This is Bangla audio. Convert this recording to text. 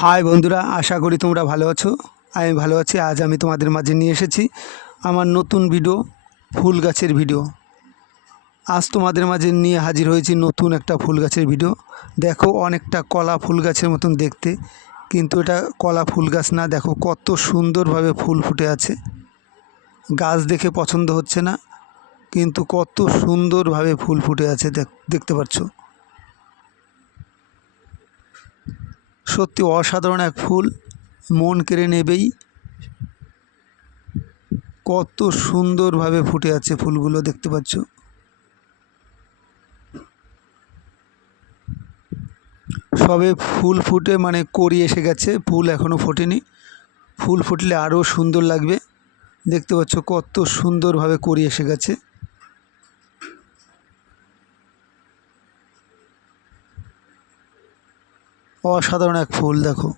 হাই বন্ধুরা, আশা করি তোমরা ভালো আছো। আমি ভালো আছি। আজ আমি তোমাদের মাঝে নিয়ে এসেছি আমার নতুন ভিডিও, ফুল গাছের ভিডিও। আজ তোমাদের মাঝে নিয়ে হাজির হয়েছি নতুন একটা ফুল গাছের ভিডিও। দেখো, অনেকটা কলা ফুল গাছের মতন দেখতে, কিন্তু এটা কলা ফুল গাছ না। দেখো কত সুন্দরভাবে ফুল ফুটে আছে। গাছ দেখে পছন্দ হচ্ছে না, কিন্তু কত সুন্দরভাবে ফুল ফুটে আছে দেখতে পাচ্ছ। সত্যি অসাধারণ এক ফুল, মন কেড়ে নেবেই। কত সুন্দরভাবে ফুটে আছে ফুলগুলো, দেখতে পাচ্ছ। সবে ফুল ফুটে কড়ি এসে গেছে, ফুল এখনও ফোটেনি। ফুল ফুটলে আরও সুন্দর লাগবে। দেখতে পাচ্ছ কত সুন্দরভাবে কড়ি এসে গেছে। অসাধারণ এক ফুল, দেখো।